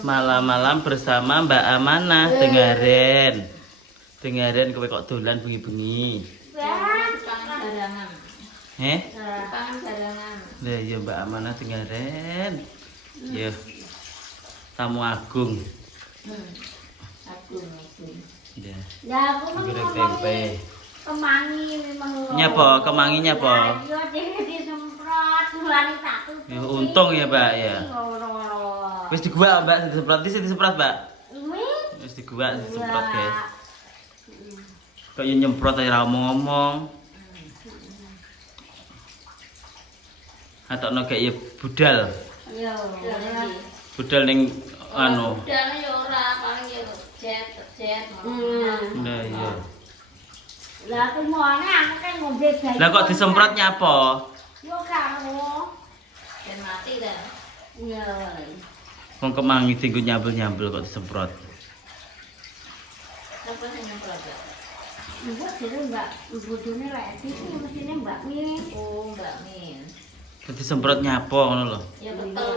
Malam-malam bersama Mbak Amanah. Dengerin kowe kok dolan bengi-bengi. Kangen barangan. Kangen barangan. Lah iya Mbak Amanah dengerin. Yo. Tamu agung. Agung. Ya. Ya aku Goreng tempe. kemangi memang lho. Nyapa? Kemangi nyapa? Iya dhewe disemprot bulan satu. Ya untung ya, Mbak ya. Wis diguak, Mbak, disemprot disemprot, Mbak. Wis diguak disemprot, guys. Kok yo nyemprot aja ra ngomong. Atokno kayak ya budal. Yo. Budal ning anu. Budal yo ora paling yo jet. Nah iya. Lah aku moane aku kan ngombe bayi. Lah kok disemprot nyapa? Yo karo. Ben mati dah. Iya. Wong kemangi tinggu nyambel-nyambel kok disemprot. Siapa sing nyemprot? Ibu dhewe Mbak, bodone lek iki mesine Mbak Min. Oh, Mbak Min. Kok disemprot nyapa ngono lho. Ya betul.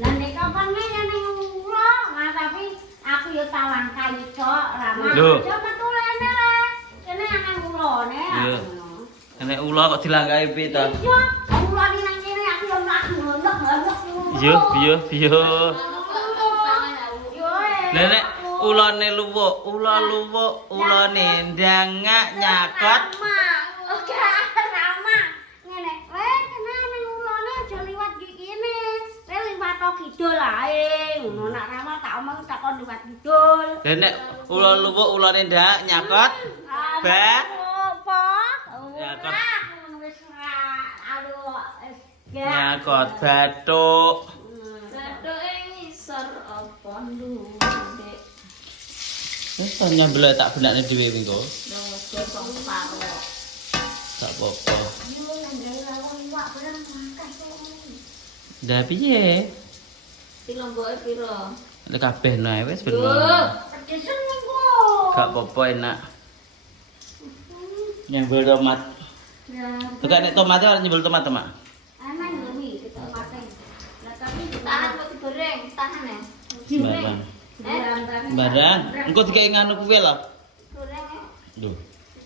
Lah nek kapan nek ning ula, Mas tapi aku yo tawan kayu tok, Rama. Lho. Yo metu rene le. Kene ana ulane. Iya. Nek ula kok dilanggahi piye ta? Iya, ulane nang kene aku yo mlaku ndok. Iya, iya, iya. Yo. Lah nek ulane luwuk, ulane ndangak nyakot. Oke, Rama. Ngene, kene ning ulane aja liwat iki kene. Liwat kidul ae. Ngono nak Rama tak omong tak kon liwat kidul. Lah nek ula luwuk ulane ndangak nyakot. Ba. Apa? Nyakot. Wis ora. Aduh, Nyakot bathuk. Bathuk ngisor apa nduk. Wis nyambel tak benakne dhewe engko. Nang gosong paro. Tak apa-apa. yo nang lawang iwak barang makan to. Lah piye? Tilomboke piro? Lek kabeh nae wis ben. Pedesen niku. Gak apa-apa enak. Nyambel tomat. Ya, Enggak nek tomatnya ora nyambel tomat, Mak. ana ngewi kita makan. Lah tapi Tahan kok digoreng, tahan ya. Sembarang. Sembarang. Engko dikai nganu kuwi lho. Goreng ya. Lho,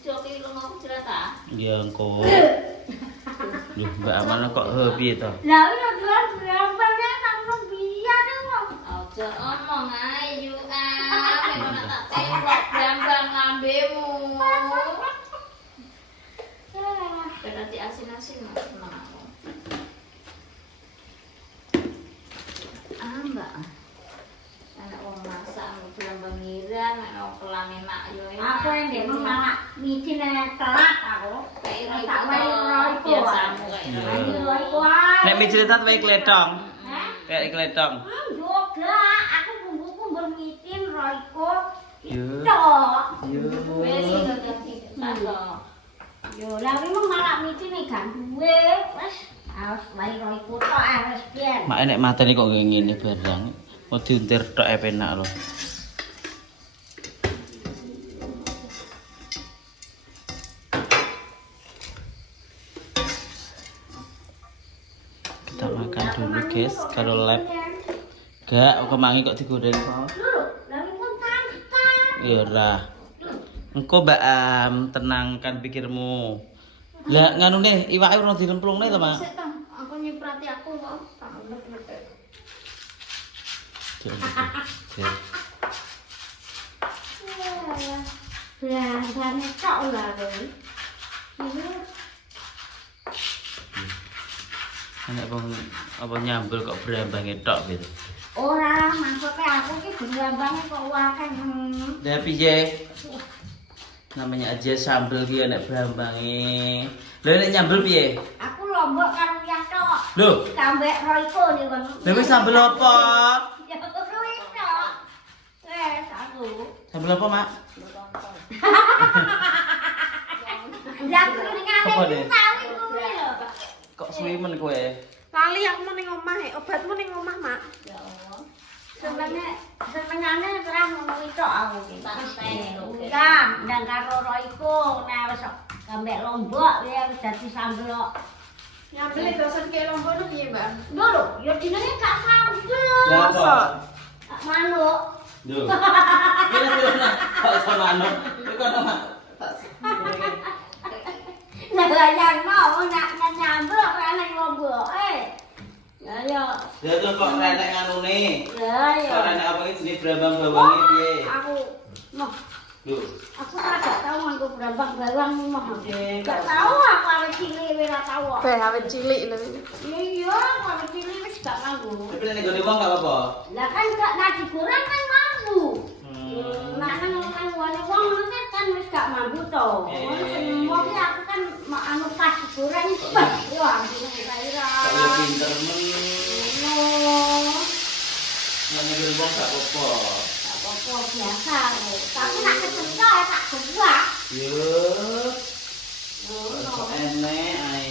Joki lunga jerata. ya engko. Lho, Mbak Amanah kok piye to? lah iya jual berapa kamu biar dong. Aja omong ayu nek ora tak tembak brambang lambemu. Berarti asin-asin Mas seneng aku. Mbak. Anak wong masak brambang ngiran, nek wong pelang enak yo enak. Aku yang dia malah micin telat aku. Kayak Tak wae ora iku. biasamu kayak Ayo iku ae. Nek mie cerita wae kletong. Hah? Kayak kletong. Yoga, aku bumbuku bermitin roiko. Yo. Tok. Yo. wis kok dadi tato. Yo, lah memang malah micin nek gak duwe. Wes, harus wae roiko tok wis pian. Mak enek mateni kok ngene barang. Mau diuntir tok enak lho. Kita makan dulu guys, kalau lab. Gak, kemangi kok digoreng kok. Lho, lah pun tangkap. Ya ora. Engko Mbak tenangkan pikirmu. Lah nganune iwake ora diremplungne to, Mak? Aku nyiprati aku kok. Tak ngerti. Lah, bane tok lah kowe. Enak apa nyambel kok berambange tok gitu. Ora, maksudnya aku ki berambang kok wakan. Lah piye? Namanya aja sambel ki enak berambange. Lah nek nyambel piye? Aku lombok karo ya tok. Lho, Kambek roiko nih kon. lha wis sambel apa? Ya kuwi tok. Wes aku. Sambel apa, Mak? Yang ngene Apa, Dek? sawi kuwi lho. Kok suwimen kowe? Lali aku mau ning omah, obatmu ning omah, Mak. Ya Allah. Senengane terang ngono iki tok aku iki. Santai lho. Ya, ndang karo roiko nek wis kambek lombok ya wis dadi sambel kok. Nyambel dosen ke Lombok nu piye, Mbak? Dulu, ya jenenge gak sambel. Lah apa? Manuk. Duh. Kira-kira kok sama anu. Iku kono mak. Nah, yang mau nak nyambel ora nang Lombok. Ya ya. Ya terus kok renek nganune. Ya ya. Kok renek apa iki jenenge brambang-brambange piye? Aku mah Lho. aku gak tahu nganggo brambang bawang mah. Oke. Gak tahu aku awet cilik ora tahu. Beh awet cilik lho. Iya, aku awet cilik wis gak nganggo. Tapi nek nggone wong gak apa-apa. Lah kan gak nasi goreng kan mampu. Nah kan ngene wong kan wis gak mampu to. Ono sing ngomong aku kan anu nasi goreng yo ampun kira-kira. Kok pinter men. Oh. Nek nggone wong gak apa-apa. Apa biasa kok. Tapi nak kecel tak gerak. Yo. Kok enek ae.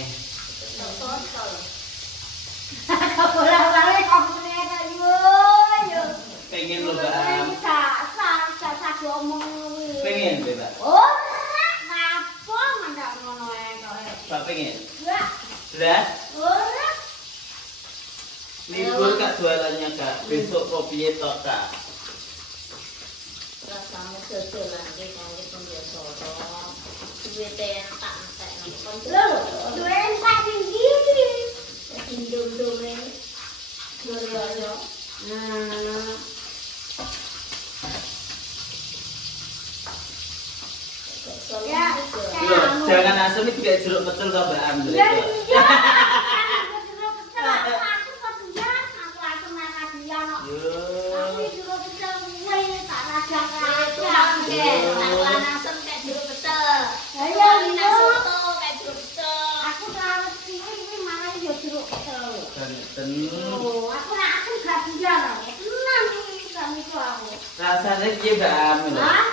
Kok bola-bola kok ngene yo yo. Pengen lho, Mbak. Sak omong kuwi. Pengen, Mbak. Ora, ngapa mandak ngono ae kok. Mbak pengen. Lah, Lah, ora. libur Kak jualannya Kak. Besok kok piye tok Kak? Rasamu dodolan iki kangge pembiasa to. Duwite tak entek nang Lho, duwe tak tinggi. indung-indunge. Yo. Nah, ya, Lho, jangan asem iki gak jeruk pecel to Mbak Am. ya iya. Aku kok biasa, aku asem nang dia no. Yo. Aku jero pecel kuwi tak rajak-rajak. Nang lanasem kayak jeruk pecel. Ayo, Nang soto kayak jeruk pecel. aku terlalu ini malah yo jeruk pecel. Ganten. Oh, aku nak asem gak dia no. Tenang iki kami ku aku. Rasane piye Mbak Am?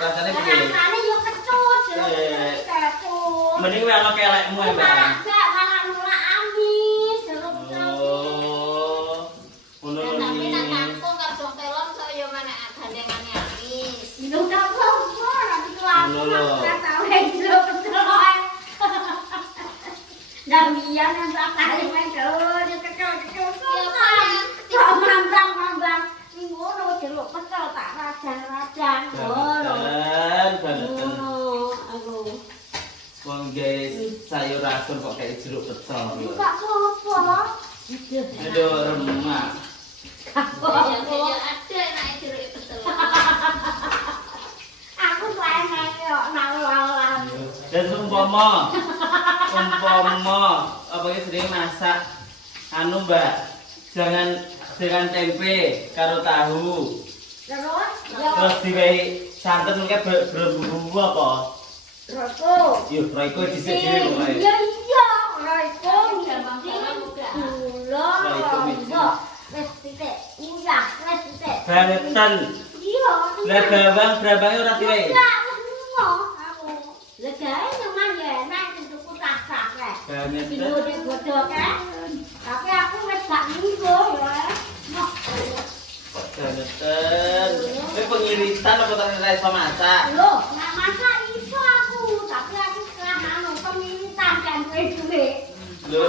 Rasane piye? Rasane yo kecut, jeruk pecel kecut. Mending wae ana kelekmu ya Mbak Am. Gak malah nolak amis, jeruk pecel. Oh. Ngono Tapi nang iki. kampung karo telon kok yo menek gandengane amis. Minum apa? Nanti kelamu Lho, lho. nggak tahu yang jeruk pecel ae. Dan biar yang tak kali main dia kecil. Kok mambang. Ini ngono jeruk pecel tak rajang-rajang. Ngono. Banget. Aku. Wong guys, sayur asem kok kayak jeruk pecel. Buka apa? Aduh, remah. Ya ada enak jeruk pecel. Aku selain kok nawalan. Dan umpama apa ya sering masak anu Mbak, jangan dengan tempe karo tahu. Terus? Terus diwehi santen kayak berbumbu apa? Roko. Yo, Royko dhisik dhewe kok. Iya, Royko gula, lombok, wis titik, uyah, wis titik. Bangetan. Iya. Lah bawang-brambange ora diwehi. Enggak, wis lunga aku. Lah gawe nyaman ya enak tuku tasak kae. Bangetan. Minggu digodhog kae. Tapi aku wis gak minggu ya. Noh. Bangetan. Kowe pengiritan apa tak iso masak? Loh, nak masak iso aku, tapi aku setelah anu pemilitan kan duwe. Loh,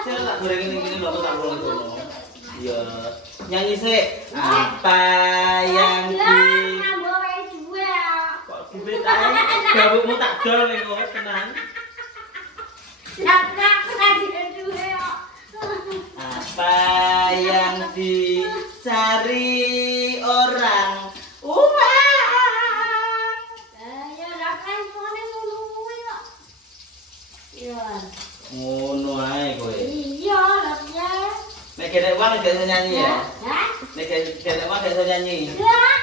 Saya tak goreng ini lho tak boleh ngono. Iya. Nyanyi sik. Apa yang di nambah wae duwe. kok duit ae gawemu tak dol ning kok tenang. Lah aku tadi duwe kok. Apa yang dicari orang uang. Ya ora kan kene ngono kuwi kok. Iya. Ngono ae kowe. Iya, lah ya. Nek kene uang gak iso nyanyi ya. Hah? Nek kene uang gak iso nyanyi. Lah.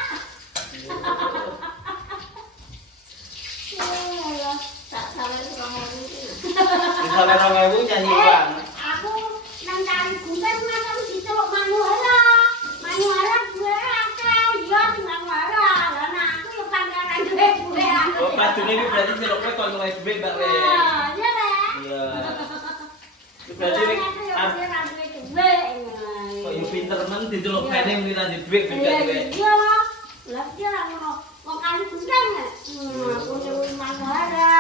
Tak sawer kromo iki. Bisa 2000 nyanyi uang. Aku nang kali gunten makan diceluk manuara. Manuara gue akeh, iya di manuara. Lah nah aku yo pangkaran duwe aku. Oh, padune iki berarti jeruk kowe kon luwih dhuwit, Mbak. Ah, iya lah. Iya. Berarti nek kok yo pinter men diceluk kene muni ra di dhuwit ben gak dhuwit. iya lah dia lah ngono wong kali gunten aku nyuwun manuara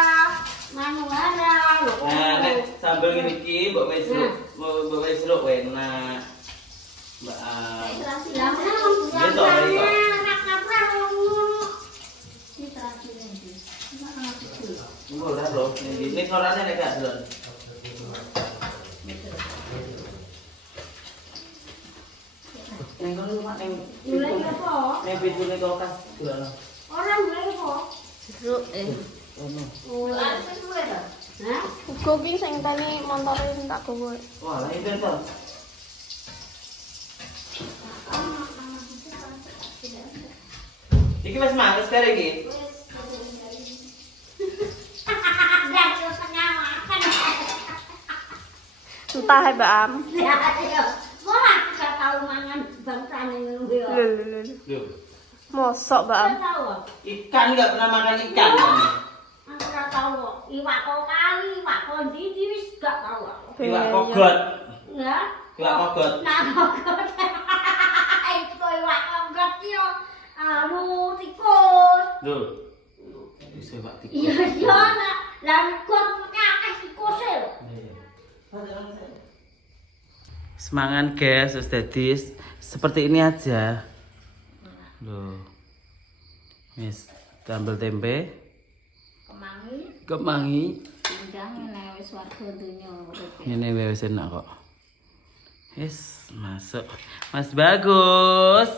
Manuara lho. Nah, nek sambel ngene iki mbok wis jeruk enak. Mbak. Lah menang. Iya toh, iya. Ini terakhir ini. Enggak lah loh, ini suaranya nek gak delon. Neng kono mak neng. Mulai apa? Neng pitune kok kas delon. Orang mulai apa? Jeruk Ono. Mulai wis mulai to. Hah? Uga ki sing tani montore tak gowo. Wah, lah itu to. Iki wis mangis kare iki. Dan setengah makan. Entah ya, Mbak Am. Ya, ayo. Kok aku gak tahu mangan bangsane ngono ya. Lho, Mosok, Mbak Am. Gak tahu. ikan enggak pernah makan ikan. Aku gak tahu. Iwak kok kali, iwak kok ndi wis gak tahu aku. Iwak kogot. Ya. Iwak kogot. Nah, kogot. Itu iwak kogot yo. Anu tikus. Lho. Wis iwak tikus. Iya, iya. Lah kok akeh tikus e. Semangat guys, wis dadi seperti ini aja. Loh. Wis tambal tempe, kemangi. Undang nek wis warga donya urip. Ini wis enak kok. Wis masuk. Mas Bagus.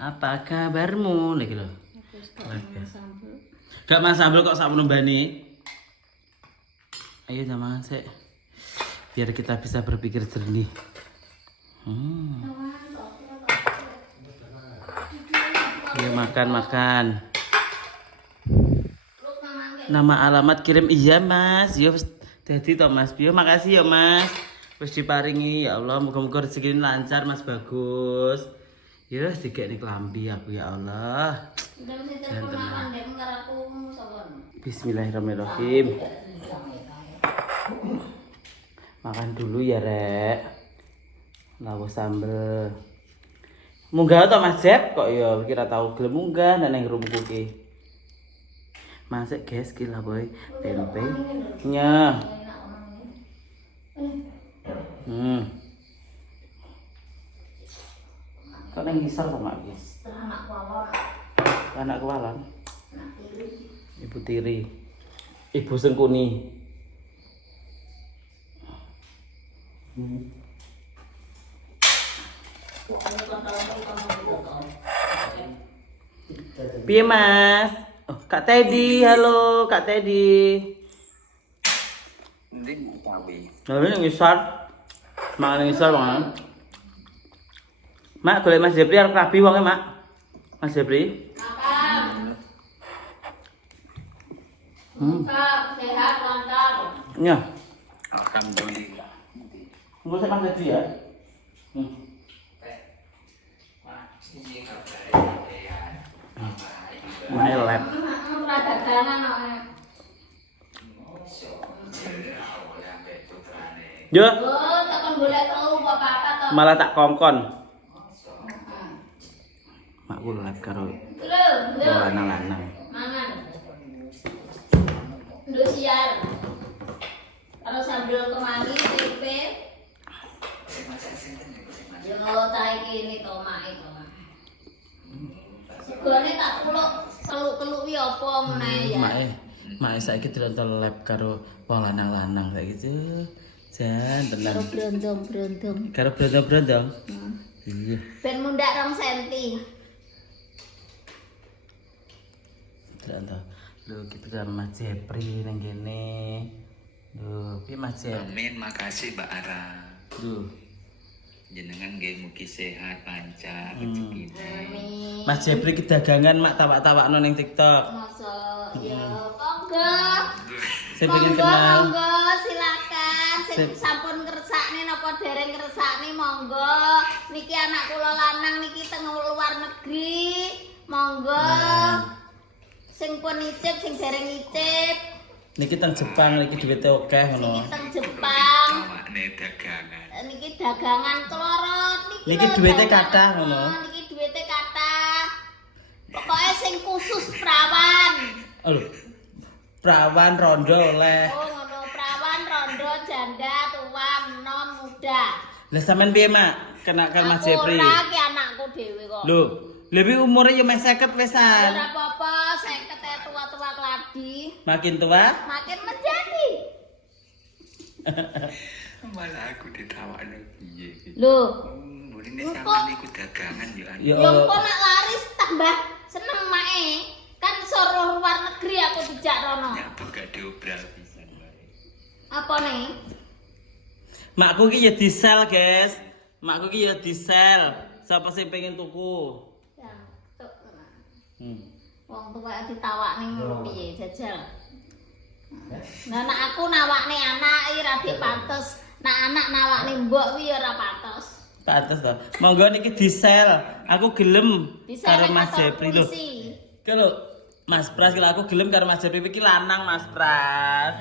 Apa kabarmu? Lagi lho. Gak mas sambel kok sak menembani. Ayo jangan sih. Biar kita bisa berpikir jernih. Ayo makan. Nama alamat kirim iya mas. Yo dadi to mas. Yo makasih ya mas. Wis diparingi ya Allah, muga-muga rezeki lancar Mas Bagus. Ya dikekne klambi aku ya Allah. Bismillahirrahmanirrahim. Makan dulu ya, Rek. Lawo sambel. Munggah to Mas Jep kok ya kira tahu gelem munggah nek nang rumahku ki. Masak guys ki lah boy. Tempe. Nya. Kok nang ngisor sama guys? Anak kualan. Ibu Tiri. Ibu Sengkuni. Piye Mas? Oh, Kak Teddy, halo Kak Teddy. Ndi ngawi. Lalu nang ngisor. Mangan ngisor Bang. Mak golek Mas Jepri arep rabi wonge, Mak. Mas Jepri. Sehat lancar. Nya. Alhamdulillah. Engko sik Mas Jepri ya. Melep. Yo, malah tak kongkon. Makku lep karo lanang-lanang. Mangan. Siar. Terus sambil kemangi tempe. Yo tak iki ini tomat itu. Segone tak keluk-keluk wi apa meneh ya. Mae saiki dolan lep karo wong lanang-lanang saiki tuh. Jan tenan. Brondong-brondong. Karo brondong-brondong. Iya. Ben mundak 2 senti. Dolan. Lho kita sama Mas Jepri nang kene. Lho, piye Mas Jep? Amin, makasih Mbak Ara. Lho, Jenengan nggih mugi sehat, lancar rezekine. Amin. Mas Jepri kedagangan mak tawak-tawakno ning TikTok. Masa ya monggo. Saya pengen kenal. Monggo silakan. Sing sampun ngersakne napa dereng ngersakne monggo. Niki anak kula lanang niki teng luar negeri. Monggo. Sing pun icip, sing dereng icip. Niki teng Jepang niki duwite akeh ngono. Niki teng Jepang. Awakne dagangan. Niki dagangan klorot Niki duwite kathah ngono. Niki duwite kathah. Pokoke sing khusus perawan. Aduh. Perawan rondo oleh. Oh ngono perawan, rondo, janda, tua, enom, muda. Lah sampean piye, Mak? Kenakan Mas Jepri. Aku ora ki anakku dhewe kok. Lho, lebih umurnya ya meh 50 wesan. Ora apa-apa, 50 tua-tua keladi. Makin tua? Makin menjadi. Malah aku ditawakno piye iki. Lho, Mburine sampean iku dagangan yo anu. Yo. yo kok nak laris tambah seneng mae. Kan suruh luar negeri aku dijak rono. Nyapa gak diobral pisan wae. Apa nih? Makku ki ya disel, guys. Makku ki ya disel. Siapa sih pengen tuku? Ya, tuk. Hmm. Wong tuwa ditawakne ngono piye jajal. Nah, nek aku nawakne anak ora pantes. Nek anak nawakne mbok kuwi ora pantes. Pantes to. Monggo niki disel. Aku gelem karo Mas Jepri lho. Kalau Mas Pras kalau aku gelem karo Mas Jepri iki lanang Mas Pras.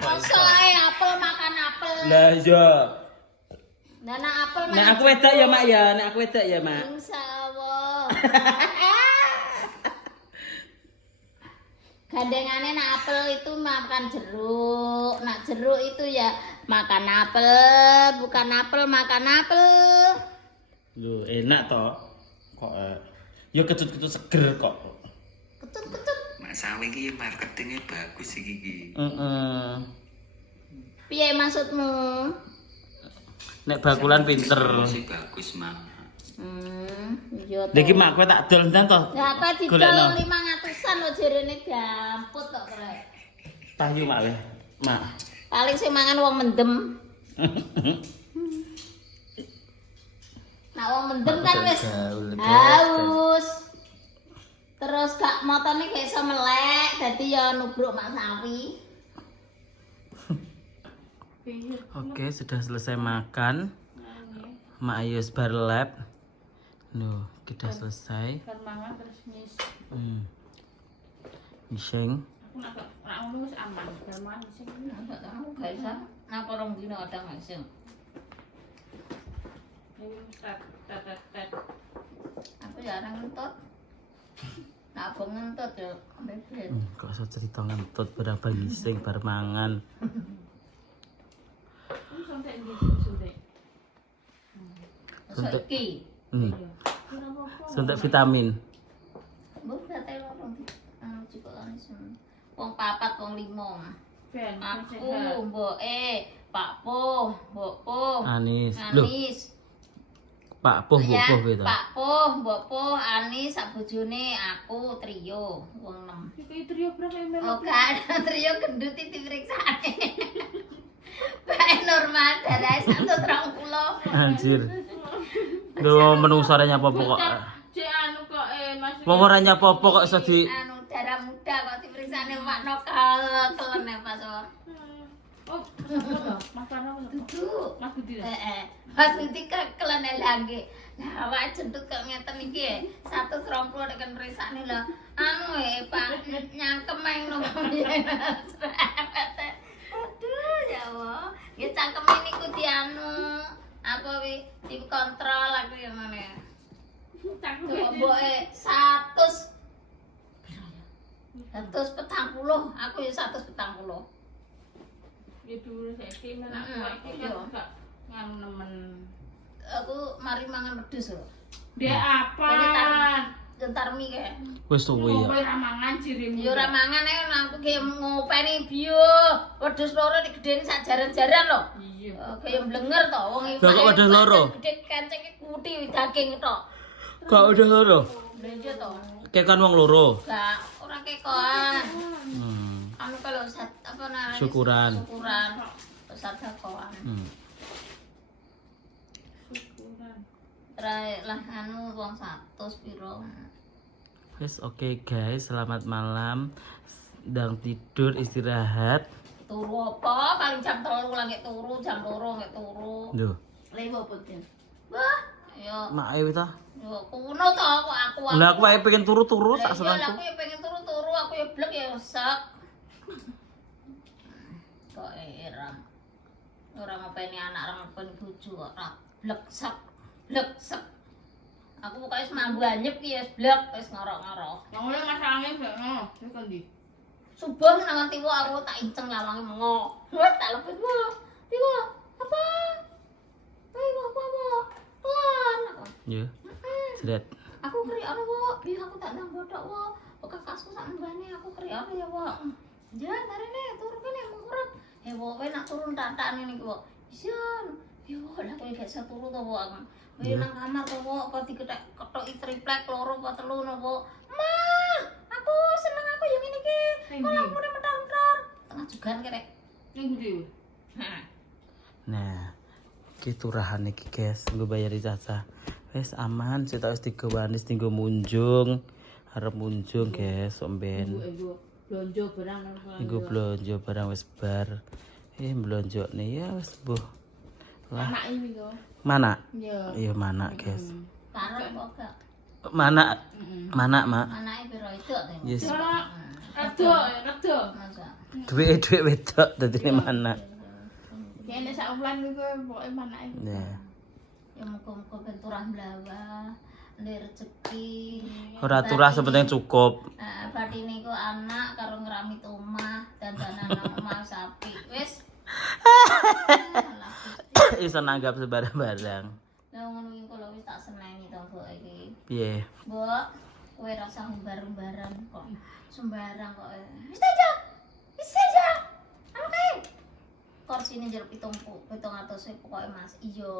Mosok ae apel makan apel. Lah iya. Nah, nek apel Nek aku wedok ya, Mak ya. Nek aku wedok ya, Mak. Insyaallah. Gandengane nek apel itu makan jeruk. Nak jeruk itu ya makan apel, bukan apel makan apel. Lho, enak to. Kok ya ketut-ketut seger kok. Ketut-ketut. Mak Sawi iki marketingnya bagus iki. Heeh. Piye maksudmu? Nek bakulan pinter. Sih bagus, Mak. Iya to. Niki mak kowe tak dol ndan to. Lah apa Golekno. didol 500-an lho jerene gamput kok krek. Payu mak weh. Mak. Paling sing mangan wong mendem. Nah wong mendem kan wis haus. Terus gak motone gak iso melek, dadi ya nubruk Mak Sawi. Oke, sudah selesai makan. Mak Ayu bar lab. Loh, kita selesai. Mangan terus nyis. Miseng. Aku nak ngono wis aman. Bar mangan sing Enggak tahu gak iso. Napa rong dino kadang gak iso. tet. Aku ya ora ngentut. Nak abang ngentut ya bebet. Kok iso cerita ngentut berapa miseng bar mangan. Ini sontek ndi sontek. Suntik. Saiki Suntik vitamin. mbok date lorong cukup langsung. Wong papat wong limo. Ben Aku, mboke, Pak Po, Mbok Po, Anis. Loh, Anis. Pak Poh, Mbok Ya, Poh gitu. Pak Po, Mbok Po, Anis, sak bojone aku trio, wong 6. iki trio berapa email? Oh, kan trio gendut iki diperiksane. Bae normal darah 130. Anjir. Duh, menungso ora nyapa kok. Cek anu kok Mas. Wong ora nyapa kok iso di Anu darah muda kok diperiksane Pak Nokal kelene pas. Oh, Mas Parno. Dudu. Mas Budi. Mas Budi kelene langge. Lah awake jentut kok ngeten iki 120 nek kan periksane lho. Anu Pak nyangkem ae ngono. Aduh, ya Allah. Ya cangkeme niku dianu apa wi dikontrol aku ya mana. Tuh mboke 100 140, aku ya 140. Ya dulu saiki men aku iki kan gak nganu nemen. Aku mari mangan wedhus lho. Dek apa? Gentar mie kae. wis suwe ya. Kowe ra mangan jirimu. Ya ora mangan ae aku ge ngopeni bio. Wedhus loro digedeni sak jaran-jaran lho. Iya. Kaya blenger to wong iki. Lah kok wedhus loro? Gedhe kancenge kuti daging tok. Kok udah loro? Lha iya to. Kayak kan wong loro. Gak ora kekoan. Hmm. Anu kalau apa namanya? Syukuran. Syukuran. Sedekah. Syukuran. Lah anu wong 100 piro. Wes oke guys, selamat malam. Sedang tidur istirahat. Turu apa? Paling jam 3 lagi turu, jam 2 nggak turu. Duh, Lewo putih. Wah, yo. mak ayo ta. Yo kuno to aku. Lah aku ae pengen turu-turu Lah sak iya, lah senengku. aku ya pengen turu-turu, aku ya blek ya sak. Kok heran. Ora ngopeni anak, ora ngopeni bojo kok ora blek sak. Blek sak. Aku pokoke wis mambu anyep ki ya blek wis ngorok-ngorok. Yang ngene Mas Angin gak ngono. Iki kan ndi? Subuh nang tiwa aku tak inceng lawange mengo. Wes tak lepet wo. Tiwa, apa? Ayo apa? Pelan aku. Ya. Sedot. Aku keri ana wo, bi aku tak nang bodok wo. Kakakku sak mbane aku keri apa ya wo. Ya tarene turun kene mengurep. Wo kowe nak turun tatakne niki wo. Isin. Yo lah kowe gak iso turu to wo aku. Kowe nang kamar to wo apa diketek ketoki triplek loro apa telu no wo. Ma, aku seneng aku yang ngene iki. Kok lampune metar-metar. Tengah jugan kerek. Ning ndi? Nah, iki turahan iki, guys. Nggo bayari Caca. Wis aman, sik tak wis digawanis tinggo munjung. Arep munjung, guys, omben. Blonjo barang Nggo blonjo barang wis bar. Blonjone ya wis mbuh. Lah, anak ini kok. mana? Ya. Iya, mana, guys. Karep kok gak. Mana? Mana, Mak? Anake piro itu to? Yes. Rada. Masa. Duit wedok dadine mana? Kene sak wulan iku pokoke manake. Ya. Ya muga-muga ben turah mlawa. Ndek rezeki. Ora turah sepenting cukup. Batine iku anak karo ngramit omah, dandanan nang omah sapi. Wis. Iso nanggap sebarang-barang. Lah ngono iki kula wis tak seneni to mbok iki. Piye? Mbok, kowe ra usah umbar-umbaran kok. Sembarang kok. Wis aja. Wis aja. Oke. Korsine njero 700 pokoke Mas. Iya.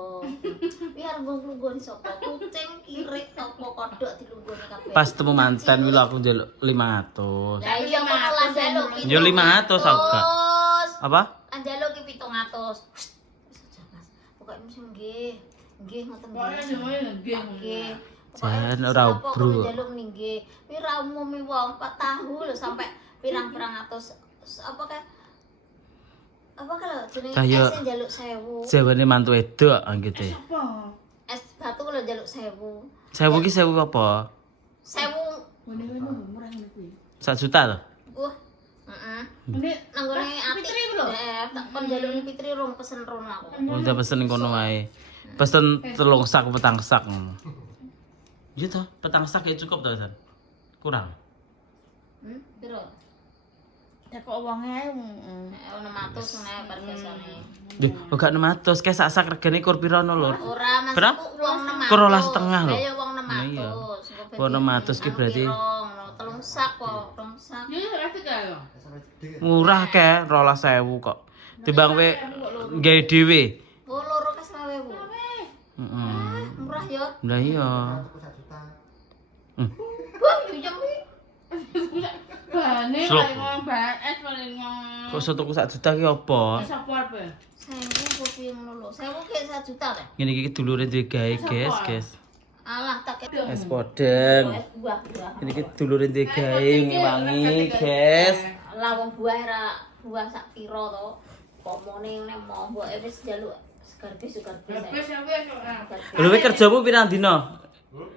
Biar nggo-nggon sapa kucing kirik apa kodhok dilunggoni kabeh. Pas temu manten kuwi lho aku njaluk 500. Lah iya kok malah njaluk ki. Yo 500 aku gak. Apa? Njaluk ki 700. Wis aja Mas. Pokoke mesti nggih. Nggih ngoten nggih. Nggih. Jan ora ubruk. Njaluk nggih. Kuwi ra umume wong 4 tahu lho sampai pirang-pirang atus apa kae apa kalau jenenge Kayak es njaluk 1000. Jawane mantu wedok anggite. Apa? Es batu lho njaluk 1000. 1000 ki 1000 apa? 1000. Ngene-ngene murah ngene kuwi. 1 juta to? Wah. Heeh. Nek Nang gone ati. Fitri lho. Tak kon njaluk Fitri rong pesen rono aku. Udah pesen kono wae. Pesen 3 sak petang sak. Iya toh, petang sak ya cukup toh, San? Kurang. Piro? ya kok wonge ae 600 ngene bar biasane. Duh, kok gak 600, kayak sak-sak regane kur piro no, Lur? Ora Mas, Berapa? aku wong 600. Kur 12,5 lho. Lah ya wong 600. Iya. Engko Wong 600 ki berarti telung sak kok, telung sak. ya ora ya murah kayak 12.000 kok. Timbang we gawe dhewe. Oh, loro kas 20.000. Heeh. Murah ya. Lah iya. Wah, yo jam iki. bane Slok. paling ngomong es paling ngomong Kok tuku 1 juta ki apa? sapa apa 1000 kok piye ngono lho. 1000 ki 1 juta ta? Ngene iki dulure duwe gawe, guys. Alah tak Es podeng. es buah-buah. Ini ki dulure duwe gawe ngewangi, guys. Lah wong buah ra buah sak piro to. Pomone nek mau mbok wis njaluk segar-bis. habis ya wis ora Lho kowe kerjamu pirang dina?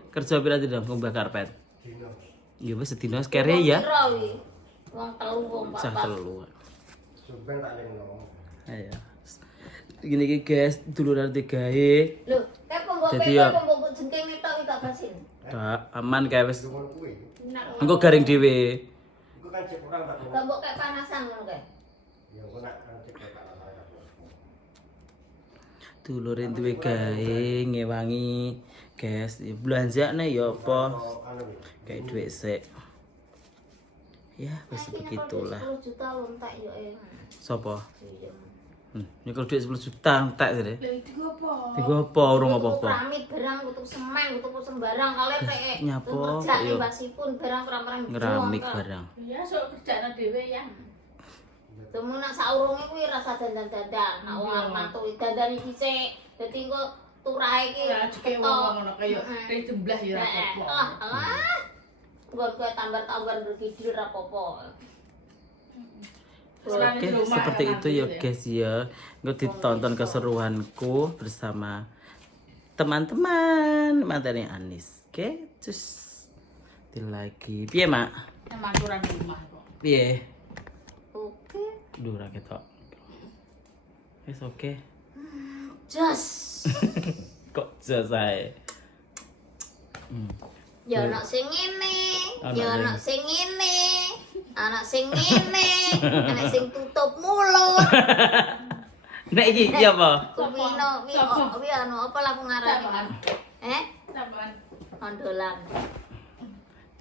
Kerja pirang dina ngumbah karpet? Dina. Ya wis sedina kere ya. Piro iki? Wong telu wong Cah papat. telu. Ayo. Gini iki guys, dulure duwe gawe. Lho, kae pembok Jadi kae ya- pembok jengking tok iki tak basin. Gak aman kae wis. Engko garing dhewe. Pembok kae panasan ngono kae. Dulure duwe gawe ngewangi, guys. Ya belanjane ya apa? Kayak duit sik. Ya, wis begitulah. 10 juta lho entek yo Sopo? Nyekel duit 10 juta entek sih. lha iki apa Iku apa urung apa-apa? Pramit barang tuku semen, tuku sembarang kale pek. Nyapo, Kerja yo. mbasipun barang perang Ngeramik barang. ya sok kerjane dhewe ya Temu nak saurunge kuwi rasa dandan-dandan. Nak wong arep mantu dandani dhisik. Dadi engko turahe iki ya jeke wong ngono kaya ning jumlah ya ora apa Alah. Nggon kowe tambah-tambah berkidul ra apa-apa. Oke, seperti itu ya guys ya. Gue ditonton keseruanku bersama teman-teman mantannya Anis. Oke, terus di lagi. Piye, Mak? maturan di rumah kok Piye? Oke. Duh, ra ketok. Wis oke. Jos. Kok selesai? Ya ono sing ngene, Ono ya sing- ono sing ngene. Anak sing ngene, anak sing tutup mulut. Nek iki apa? Kuwi anu apa lah aku ngarani? Saban. Ondolan.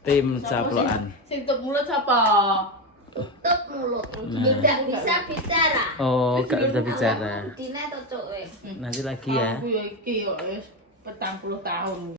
Tim caplokan. Sing tutup mulut siapa? Tutup mulut. Tidak bisa bicara. Oh, gak bisa bicara. Dina cocok wis. Nanti lagi ya. Aku ya iki kok wis 40 tahun.